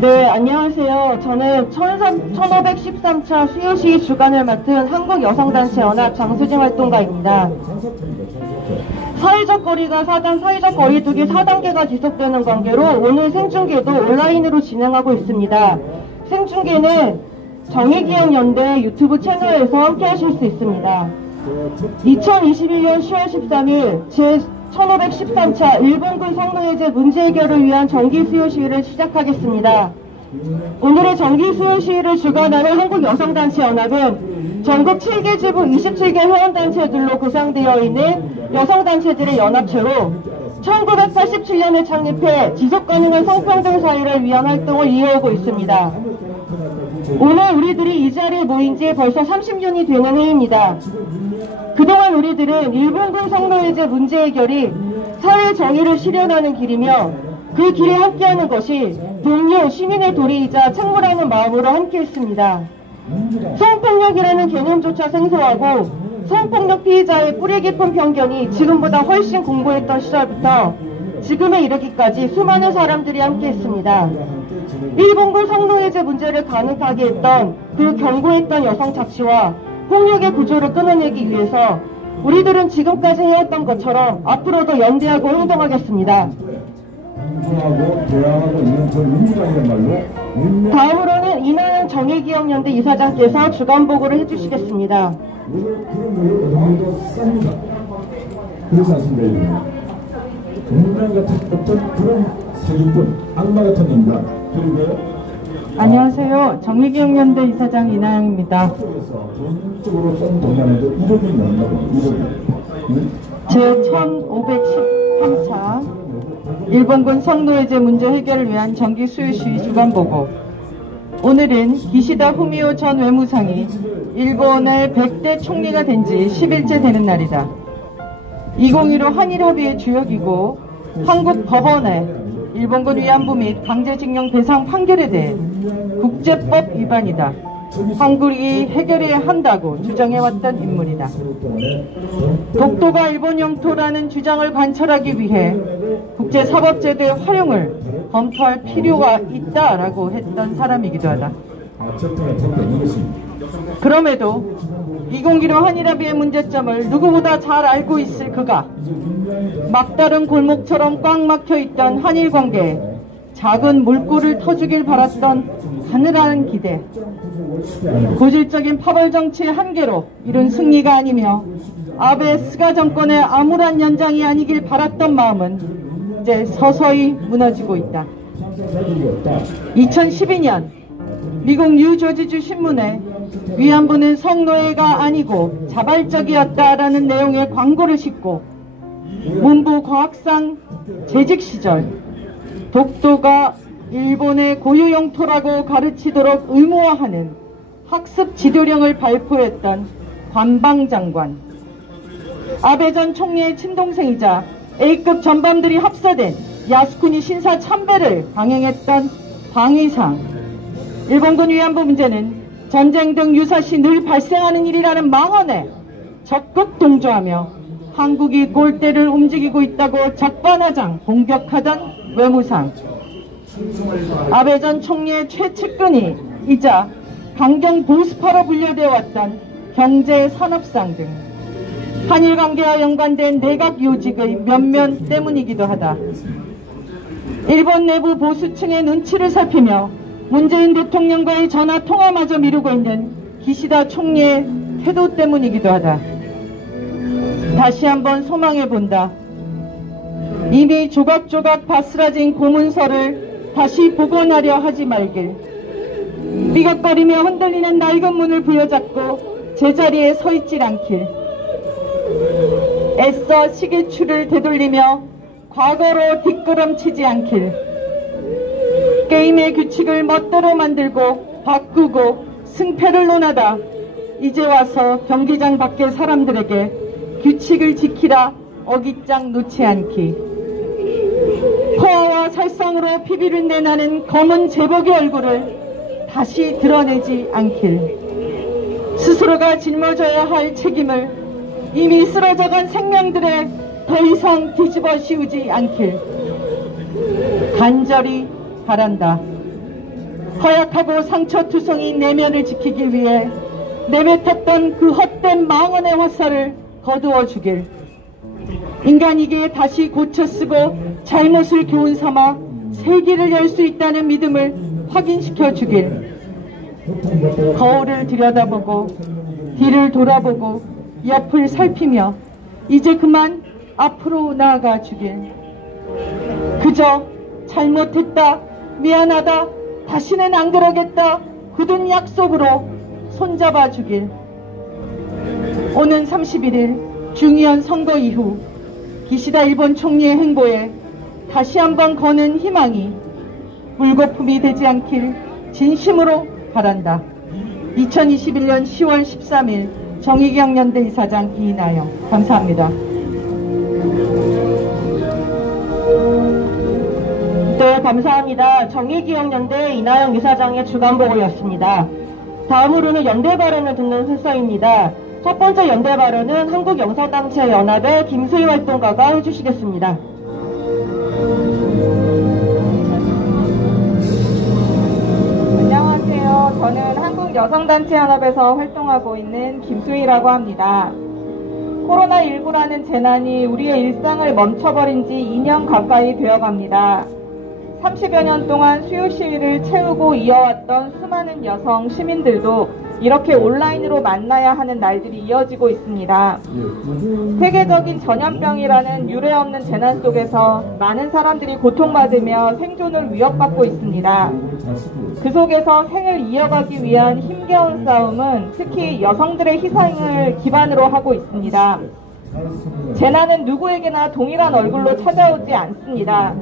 네, 안녕하세요. 저는 1513차 수요시 주간을 맡은 한국여성단체연합 장수진 활동가입니다. 사회적 거리가 4단, 사회적 거리두기 4단계가 지속되는 관계로 오늘 생중계도 온라인으로 진행하고 있습니다. 생중계는 정의기억연대 유튜브 채널에서 함께 하실 수 있습니다. 2021년 10월 13일 제1513차 일본군 성노예제 문제 해결을 위한 정기수요 시위를 시작하겠습니다. 오늘의 정기수요 시위를 주관하는 한국여성단체연합은 전국 7개 지부 27개 회원단체들로 구성되어 있는 여성단체들의 연합체로 1987년에 창립해 지속가능한 성평등 사회를 위한 활동을 이어오고 있습니다. 오늘 우리들이 이 자리에 모인 지 벌써 30년이 되는 해입니다. 그동안 우리들은 일본군 성노예제 문제 해결이 사회 정의를 실현하는 길이며 그 길에 함께하는 것이 동료 시민의 도리이자 책무라는 마음으로 함께했습니다. 성폭력이라는 개념조차 생소하고 성폭력 피해자의 뿌리 깊은 편견이 지금보다 훨씬 공고했던 시절부터 지금에 이르기까지 수많은 사람들이 함께했습니다. 일본군 성노예제 문제를 가능하게 했던 그 견고했던 여성 착취와 폭력의 구조를 끊어내기 위해서 우리들은 지금까지 해왔던 것처럼 앞으로도 연대하고 행동하겠습니다. 다음으로는 이나영 정의기억연대 이사장께서 주간 보고를 해주시겠습니다. 그렇지 않습니다. 인간 같은 어떤 그런 사기꾼, 악마 같은 인간, 그리고 안녕하세요. 정의기억연대 이사장 이나영입니다. 전적으로 쏜 동안에도 이름이 나온다고, 이름이. 제1513차 일본군 성노예제 문제 해결을 위한 정기 수요시 주간 보고. 오늘은 기시다 후미오 전 외무상이 일본의 100대 총리가 된 지 10일째 되는 날이다. 2015 한일합의의 주역이고 한국 법원의 일본군 위안부 및 강제징용 배상 판결에 대해 국제법 위반이다. 한국이 해결해야 한다고 주장해왔던 인물이다. 독도가 일본 영토라는 주장을 관철하기 위해 국제사법제도의 활용을 검토할 필요가 있다라고 했던 사람이기도 하다. 그럼에도 2015 한일합의의 문제점을 누구보다 잘 알고 있을 그가 막다른 골목처럼 꽉 막혀있던 한일관계에 작은 물꼬를 터주길 바랐던 가느다란 기대, 고질적인 파벌 정치의 한계로 이룬 승리가 아니며 아베 스가 정권의 암울한 연장이 아니길 바랐던 마음은 이제 서서히 무너지고 있다. 2012년 미국 뉴저지주 신문에 위안부는 성노예가 아니고 자발적이었다라는 내용의 광고를 싣고 문부 과학상 재직 시절 독도가 일본의 고유 영토라고 가르치도록 의무화하는 학습 지도령을 발표했던 관방장관, 아베 전 총리의 친동생이자 A급 전범들이 합사된 야스쿠니 신사 참배를 강행했던 방위상, 일본군 위안부 문제는 전쟁 등 유사시 늘 발생하는 일이라는 망언에 적극 동조하며 한국이 골대를 움직이고 있다고 적반하장 공격하던 외무상, 아베 전 총리의 최측근이이자 강경 보수파로 분류되어 왔던 경제산업상 등 한일 관계와 연관된 내각 요직의 면면 때문이기도 하다. 일본 내부 보수층의 눈치를 살피며 문재인 대통령과의 전화 통화마저 미루고 있는 기시다 총리의 태도 때문이기도 하다. 다시 한번 소망해본다. 이미 조각조각 바스라진 고문서를 다시 복원하려 하지 말길. 삐걱거리며 흔들리는 낡은 문을 부여잡고 제자리에 서 있질 않길. 애써 시계추를 되돌리며 과거로 뒷걸음치지 않길. 게임의 규칙을 멋대로 만들고 바꾸고 승패를 논하다 이제 와서 경기장 밖의 사람들에게 규칙을 지키라 어깃장 놓지 않기. 포화와 살상으로 피비를 내나는 검은 제복의 얼굴을 다시 드러내지 않길. 스스로가 짊어져야 할 책임을 이미 쓰러져간 생명들에 더 이상 뒤집어 씌우지 않길. 간절히 바란다. 허약하고 상처투성인 내면을 지키기 위해 내뱉었던 그 헛된 망언의 화살을 거두어 주길. 인간이기에 다시 고쳐 쓰고 잘못을 교훈 삼아 새 길을 열 수 있다는 믿음을 확인시켜 주길. 거울을 들여다보고 뒤를 돌아보고 옆을 살피며 이제 그만 앞으로 나아가 주길. 그저 잘못했다, 미안하다, 다시는 안 그러겠다 굳은 약속으로 손잡아 주길. 오는 31일 중의원 선거 이후 기시다 일본 총리의 행보에 다시 한번 거는 희망이 물거품이 되지 않길 진심으로 바란다. 2021년 10월 13일 정의기억연대 이사장 이나영. 감사합니다. 네, 감사합니다. 정의기억연대 이나영 이사장의 주간보고였습니다. 다음으로는 연대 발언을 듣는 순서입니다. 첫 번째 연대 발언은 한국영성단체연합의 김수희 활동가가 해주시겠습니다. 안녕하세요. 저는 한국여성단체연합에서 활동하고 있는 김수희라고 합니다. 코로나19라는 재난이 우리의 일상을 멈춰버린 지 2년 가까이 되어갑니다. 30여 년 동안 수요 시위를 채우고 이어왔던 수많은 여성 시민들도 이렇게 온라인으로 만나야 하는 날들이 이어지고 있습니다. 세계적인 전염병이라는 유례없는 재난 속에서 많은 사람들이 고통받으며 생존을 위협받고 있습니다. 그 속에서 생을 이어가기 위한 힘겨운 싸움은 특히 여성들의 희생을 기반으로 하고 있습니다. 재난은 누구에게나 동일한 얼굴로 찾아오지 않습니다.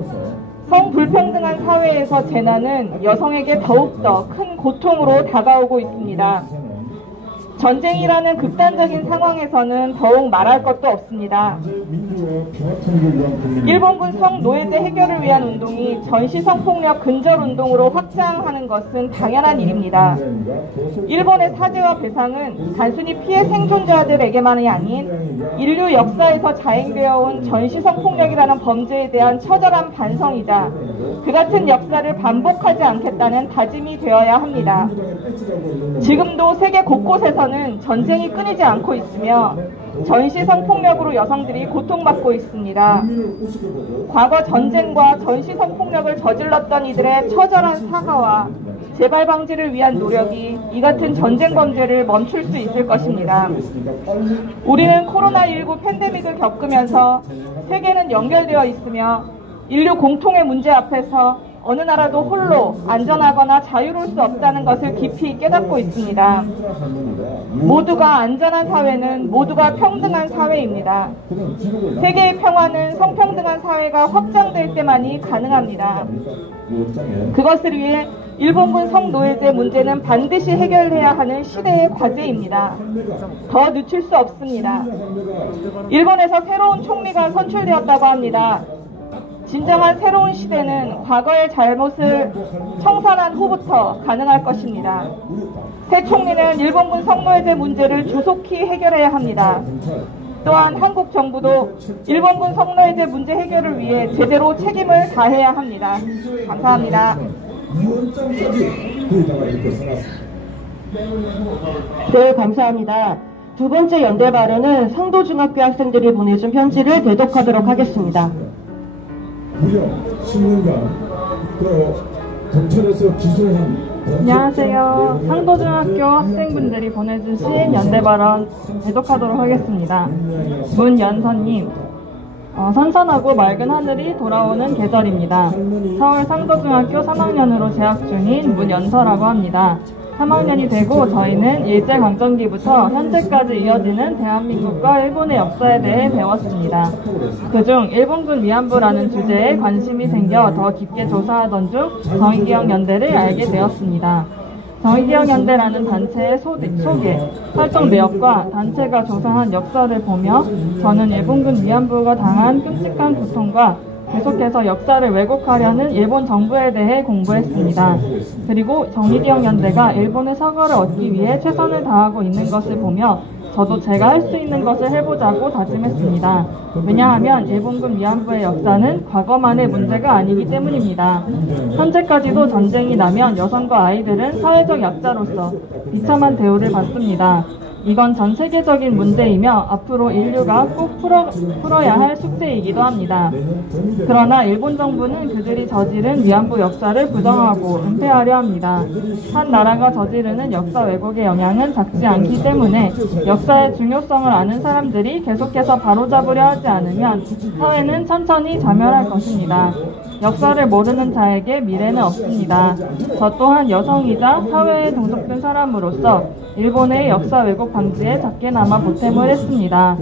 성불평등한 사회에서 재난은 여성에게 더욱더 큰 고통으로 다가오고 있습니다. 전쟁이라는 극단적인 상황에서는 더욱 말할 것도 없습니다. 일본군 성노예제 해결을 위한 운동이 전시 성폭력 근절 운동으로 확장하는 것은 당연한 일입니다. 일본의 사죄와 배상은 단순히 피해 생존자들에게만이 아닌 인류 역사에서 자행되어 온 전시 성폭력이라는 범죄에 대한 처절한 반성이자 그 같은 역사를 반복하지 않겠다는 다짐이 되어야 합니다. 지금도 세계 곳곳에서는 전쟁이 끊이지 않고 있으며 전시 성폭력으로 여성들이 고통받고 있습니다. 과거 전쟁과 전시 성폭력을 저질렀던 이들의 처절한 사과와 재발 방지를 위한 노력이 이 같은 전쟁 범죄를 멈출 수 있을 것입니다. 우리는 코로나19 팬데믹을 겪으면서 세계는 연결되어 있으며 인류 공통의 문제 앞에서 어느 나라도 홀로 안전하거나 자유로울 수 없다는 것을 깊이 깨닫고 있습니다. 모두가 안전한 사회는 모두가 평등한 사회입니다. 세계의 평화는 성평등한 사회가 확장될 때만이 가능합니다. 그것을 위해 일본군 성노예제 문제는 반드시 해결해야 하는 시대의 과제입니다. 더 늦출 수 없습니다. 일본에서 새로운 총리가 선출되었다고 합니다. 진정한 새로운 시대는 과거의 잘못을 청산한 후부터 가능할 것입니다. 새 총리는 일본군 성노예제 문제를 조속히 해결해야 합니다. 또한 한국 정부도 일본군 성노예제 문제 해결을 위해 제대로 책임을 다해야 합니다. 감사합니다. 네, 감사합니다. 두 번째 연대 발언은 상도중학교 학생들이 보내준 편지를 대독하도록 하겠습니다. 무려 10년간 경찰에서 기소한 안녕하세요. 상도중학교 학생분들이 보내주신 연대 발언 대독하도록 하겠습니다. 문연선님, 선선하고 맑은 하늘이 돌아오는 계절입니다. 서울 상도중학교 3학년으로 재학 중인 문연서라고 합니다. 3학년이 되고 저희는 일제강점기부터 현재까지 이어지는 대한민국과 일본의 역사에 대해 배웠습니다. 그중 일본군 위안부라는 주제에 관심이 생겨 더 깊게 조사하던 중 정의기억연대를 알게 되었습니다. 정의기억연대라는 단체의 소개, 활동 내역과 단체가 조사한 역사를 보며 저는 일본군 위안부가 당한 끔찍한 고통과 계속해서 역사를 왜곡하려는 일본 정부에 대해 공부했습니다. 그리고 정의기억연대가 일본의 사과를 얻기 위해 최선을 다하고 있는 것을 보며 저도 제가 할 수 있는 것을 해보자고 다짐했습니다. 왜냐하면 일본군 위안부의 역사는 과거만의 문제가 아니기 때문입니다. 현재까지도 전쟁이 나면 여성과 아이들은 사회적 약자로서 비참한 대우를 받습니다. 이건 전 세계적인 문제이며 앞으로 인류가 꼭 풀어야 할 숙제이기도 합니다. 그러나 일본 정부는 그들이 저지른 위안부 역사를 부정하고 은폐하려 합니다. 한 나라가 저지르는 역사 왜곡의 영향은 작지 않기 때문에 역사의 중요성을 아는 사람들이 계속해서 바로잡으려 하지 않으면 사회는 천천히 자멸할 것입니다. 역사를 모르는 자에게 미래는 없습니다. 저 또한 여성이자 사회에 종속된 사람으로서 일본의 역사 왜곡 방지에 작게나마 보탬을 했습니다.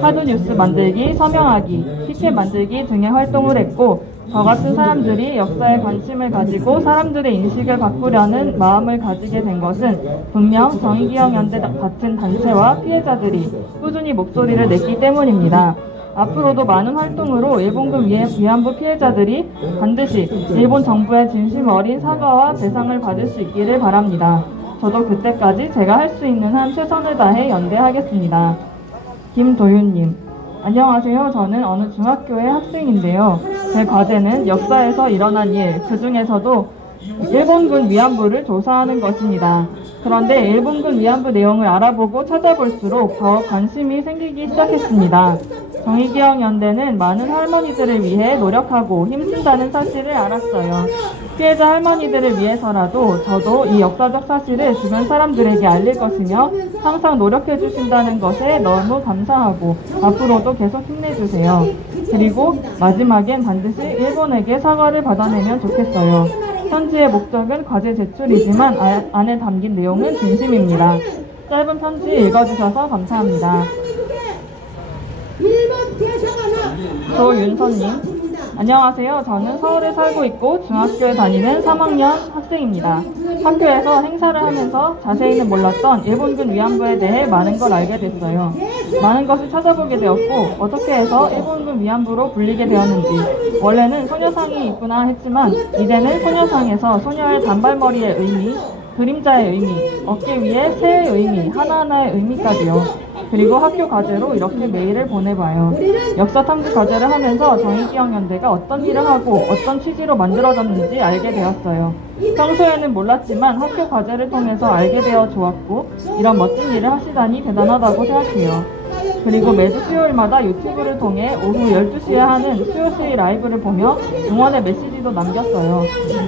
카드뉴스 만들기, 서명하기, 티켓 만들기 등의 활동을 했고 저 같은 사람들이 역사에 관심을 가지고 사람들의 인식을 바꾸려는 마음을 가지게 된 것은 분명 정의기억연대 같은 단체와 피해자들이 꾸준히 목소리를 냈기 때문입니다. 앞으로도 많은 활동으로 일본군 위안부 피해자들이 반드시 일본 정부의 진심 어린 사과와 배상을 받을 수 있기를 바랍니다. 저도 그때까지 제가 할 수 있는 한 최선을 다해 연대하겠습니다. 김도윤님, 안녕하세요. 저는 어느 중학교의 학생인데요. 제 과제는 역사에서 일어난 일, 그 중에서도 일본군 위안부를 조사하는 것입니다. 그런데 일본군 위안부 내용을 알아보고 찾아볼수록 더 관심이 생기기 시작했습니다. 정의기억연대는 많은 할머니들을 위해 노력하고 힘쓴다는 사실을 알았어요. 피해자 할머니들을 위해서라도 저도 이 역사적 사실을 주변 사람들에게 알릴 것이며 항상 노력해 주신다는 것에 너무 감사하고 앞으로도 계속 힘내주세요. 그리고 마지막엔 반드시 일본에게 사과를 받아내면 좋겠어요. 편지의 목적은 과제 제출이지만 안에 담긴 내용은 진심입니다. 짧은 편지 읽어주셔서 감사합니다. 조윤선님, 안녕하세요. 저는 서울에 살고 있고 중학교에 다니는 3학년 학생입니다. 학교에서 행사를 하면서 자세히는 몰랐던 일본군 위안부에 대해 많은 걸 알게 됐어요. 많은 것을 찾아보게 되었고 어떻게 해서 일본군 위안부로 불리게 되었는지, 원래는 소녀상이 있구나 했지만 이제는 소녀상에서 소녀의 단발머리의 의미, 그림자의 의미, 어깨 위에 새의 의미, 하나하나의 의미까지요. 그리고 학교 과제로 이렇게 메일을 보내봐요. 역사 탐구 과제를 하면서 정의기억연대가 어떤 일을 하고 어떤 취지로 만들어졌는지 알게 되었어요. 평소에는 몰랐지만 학교 과제를 통해서 알게 되어 좋았고 이런 멋진 일을 하시다니 대단하다고 생각해요. 그리고 매주 수요일마다 유튜브를 통해 오후 12시에 하는 수요수의 라이브를 보며 응원의 메시지도 남겼어요.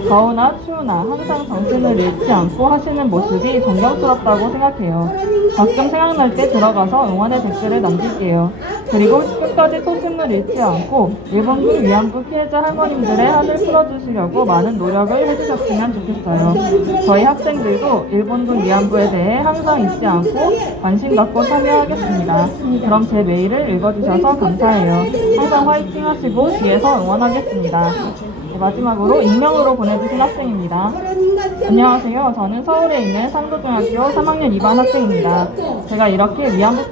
더우나 추우나 항상 정신을 잃지 않고 하시는 모습이 존경스럽다고 생각해요. 가끔 생각날 때 들어가서 응원의 댓글을 남길게요. 그리고 끝까지 초심을 잃지 않고 일본군 위안부 피해자 할머님들의 한을 풀어주시려고 많은 노력을 해주셨으면 좋겠어요. 저희 학생들도 일본군 위안부에 대해 항상 잊지 않고 관심 갖고 참여하겠습니다. 그럼 제 메일을 읽어주셔서 감사해요. 항상 화이팅 하시고 뒤에서 응원하겠습니다. 네, 마지막으로 익명으로 보내주신 학생입니다. 안녕하세요. 저는 서울에 있는 상도중학교 3학년 2반 학생입니다. 제가 이렇게 위안부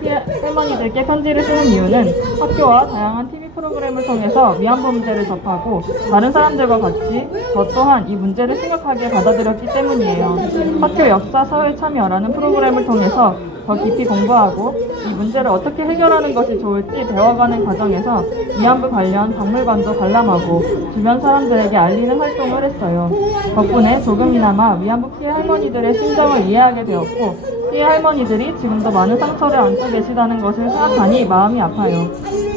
할머니들께 편지를 쓰는 이유는 학교와 다양한 TV 프로그램을 통해서 위안부 문제를 접하고 다른 사람들과 같이 저 또한 이 문제를 심각하게 받아들였기 때문이에요. 학교 역사 사회 참여라는 프로그램을 통해서 더 깊이 공부하고 이 문제를 어떻게 해결하는 것이 좋을지 배워가는 과정에서 위안부 관련 박물관도 관람하고 주변 사람들에게 알리는 활동을 했어요. 덕분에 조금이나마 위안부 피해 할머니들의 심정을 이해하게 되었고 피해 할머니들이 지금도 많은 상처를 안고 계시다는 것을 생각하니 마음이 아파요.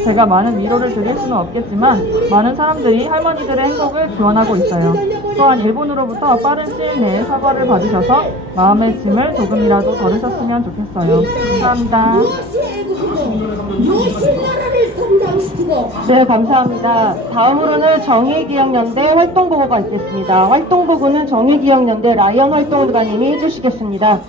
제가 많은 위로를 드릴 수는 없겠지만 많은 사람들이 할머니들의 행복을 기원하고 있어요. 또한 일본으로부터 빠른 시일 내에 사과를 받으셔서 마음의 짐을 조금이라도 덜으셨으면 좋겠어요. 감사합니다. 네, 감사합니다. 다음으로는 정의기억연대 활동보고가 있겠습니다. 활동보고는 정의기억연대 라이언 활동가님이 해주시겠습니다.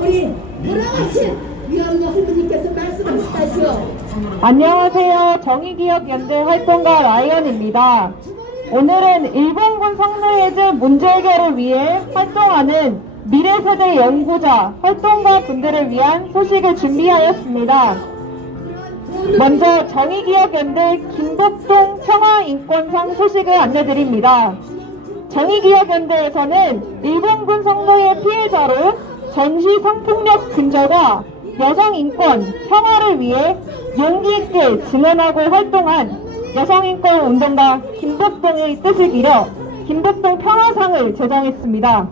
우리 돌아가신 위안부 할머니께서 말씀하시다시요. 안녕하세요. 정의기억연대 활동가 라이언입니다. 오늘은 일본군 성노예즈 문제 해결을 위해 활동하는 미래세대 연구자 활동가 분들을 위한 소식을 준비하였습니다. 먼저 정의기억연대 김복동 평화인권상 소식을 안내드립니다. 정의기억연대에서는 일본군 성노예 피해자로 전시 성폭력 근절과 여성인권, 평화를 위해 용기있게 증언하고 활동한 여성인권 운동가 김복동의 뜻을 기려 김복동 평화상을 제정했습니다.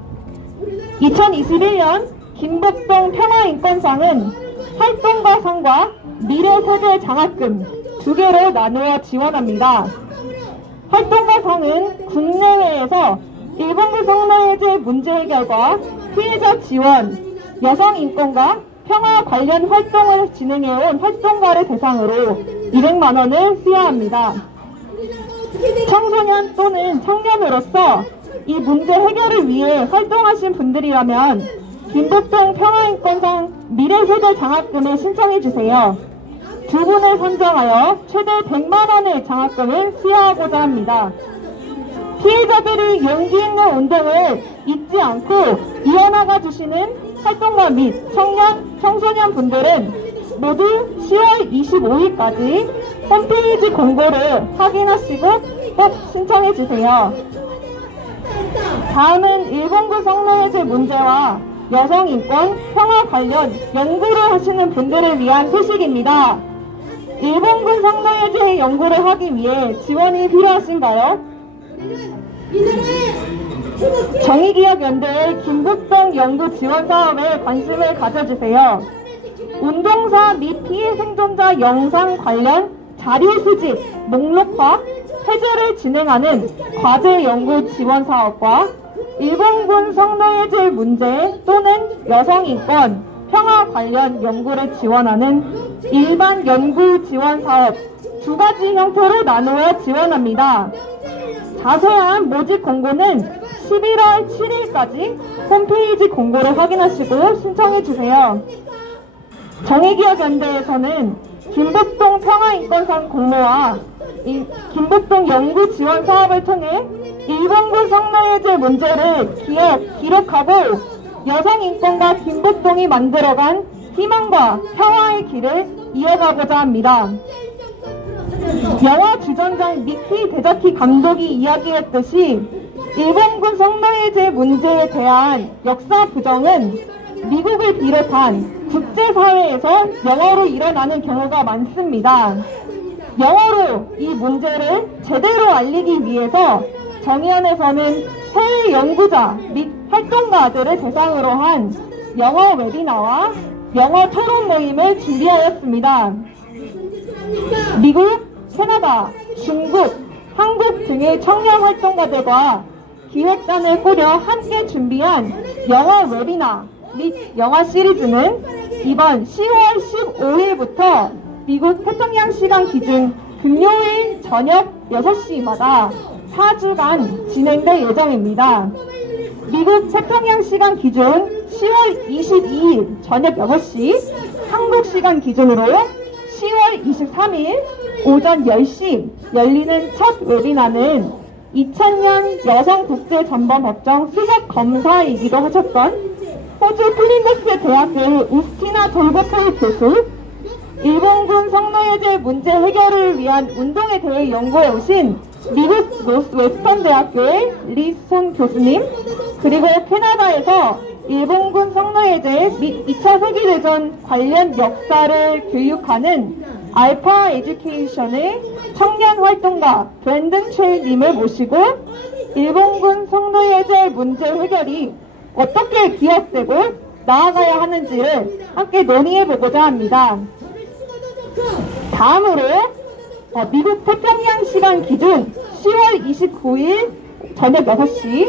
2021년 김복동 평화인권상은 활동가상과 미래세대 장학금 2개로 나누어 지원합니다. 활동가상은 국내외에서 일본군 성노예제 문제 해결과 피해자 지원, 여성인권과 평화 관련 활동을 진행해온 활동가를 대상으로 200만 원을 수여합니다. 청소년 또는 청년으로서 이 문제 해결을 위해 활동하신 분들이라면 김복동 평화인권상 미래세대 장학금을 신청해주세요. 2분을 선정하여 최대 100만 원의 장학금을 수여하고자 합니다. 피해자들이 용기 있는 운동을 잊지 않고 이어나가 주시는 활동가 및 청소년 분들은 모두 10월 25일까지 홈페이지 공고를 확인하시고 꼭 신청해주세요. 다음은 일본군 성노예제 문제와 여성인권, 평화 관련 연구를 하시는 분들을 위한 소식입니다. 일본군 성노예제 연구를 하기 위해 지원이 필요하신가요? 정의기억연대의 김복동 연구 지원 사업에 관심을 가져주세요. 운동사 및 피해 생존자 영상 관련 자료 수집, 목록화, 해제를 진행하는 과제 연구 지원 사업과 일본군 성노예제 문제 또는 여성인권, 평화 관련 연구를 지원하는 일반 연구 지원 사업 2가지 형태로 나누어 지원합니다. 자세한 모집 공고는 11월 7일까지 홈페이지 공고를 확인하시고 신청해주세요. 정의기억연대에서는 김복동 평화인권상 공모와 김복동 연구 지원 사업을 통해 일본군 성노예제 문제를 기록하고 여성인권과 김복동이 만들어간 희망과 평화의 길을 이어가고자 합니다. 영화 주전장 미키 데자키 감독이 이야기했듯이 일본군 성노예제 문제에 대한 역사 부정은 미국을 비롯한 국제사회에서 영어로 일어나는 경우가 많습니다. 영어로 이 문제를 제대로 알리기 위해서 정의연에서는 해외 연구자 및 활동가들을 대상으로 한 영어 웨비나와 영어 토론 모임을 준비하였습니다. 미국, 캐나다, 중국, 한국 등의 청년 활동가들과 기획단을 꾸려 함께 준비한 영어 웨비나 및 영화 시리즈는 이번 10월 15일부터 미국 태평양 시간 기준 금요일 저녁 6시마다 4주간 진행될 예정입니다. 미국 태평양 시간 기준 10월 22일 저녁 6시, 한국 시간 기준으로 10월 23일 오전 10시 열리는 첫 웨비나는 2000년 여성국제전범법정 수석검사이기도 하셨던 호주 플린더스 대학교의 우스티나 돌고폴 교수, 일본군 성노예제 문제 해결을 위한 운동에 대해 연구해 오신 미국 노스웨스턴 대학교의 리손 교수님, 그리고 캐나다에서 일본군 성노예제 및 2차 세계대전 관련 역사를 교육하는 알파 에듀케이션의 청년 활동가 브랜든 첼님을 모시고 일본군 성노예제 문제 해결이 어떻게 기억되고 나아가야 하는지를 함께 논의해보고자 합니다. 다음으로 미국 태평양 시간 기준 10월 29일 저녁 6시,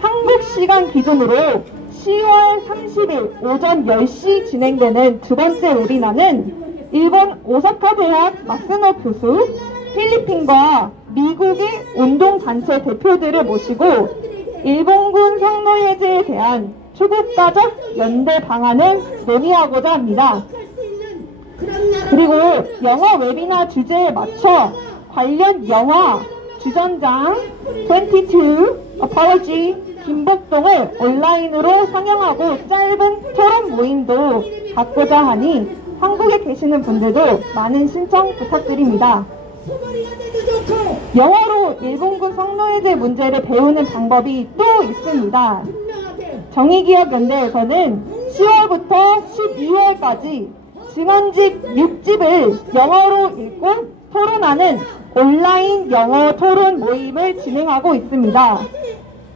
한국 시간 기준으로 10월 30일 오전 10시 진행되는 두 번째 웨비나는 일본 오사카 대학 마스노 교수, 필리핀과 미국의 운동단체 대표들을 모시고 일본군 성노예제에 대한 초국가적 연대 방안을 논의하고자 합니다. 그리고 영어 웨비나 주제에 맞춰 관련 영화 주전장 22 Apology 김복동을 온라인으로 상영하고 짧은 토론 모임도 갖고자 하니 한국에 계시는 분들도 많은 신청 부탁드립니다. 소머리가 돼도 좋고 영어로 일본군 성노예제 문제를 배우는 방법이 또 있습니다. 분명하게 정의기억연대에서는 10월부터 12월까지 증언집 6집을 영어로 읽고 토론하는 온라인 영어 토론 모임을 진행하고 있습니다.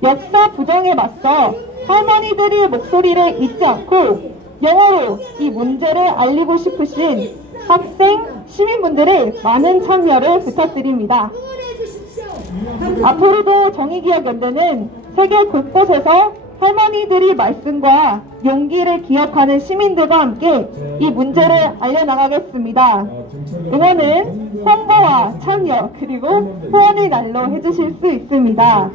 역사 부정에 맞서 할머니들의 목소리를 잊지 않고 영어로 이 문제를 알리고 싶으신 학생, 시민분들의 많은 참여를 부탁드립니다. 응원해 주십시오. 앞으로도 정의기억연대는 세계 곳곳에서 할머니들이 말씀과 용기를 기억하는 시민들과 함께 이 문제를 알려나가겠습니다. 응원은 홍보와 참여 그리고 후원의 날로 해주실 수 있습니다.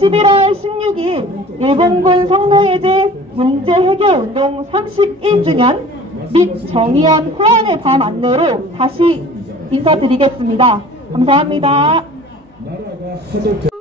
11월 16일 일본군 성노예제 문제 해결 운동 31주년 및 정의연 후원의 밤 안내로 다시 인사드리겠습니다. 감사합니다. 나라가 하도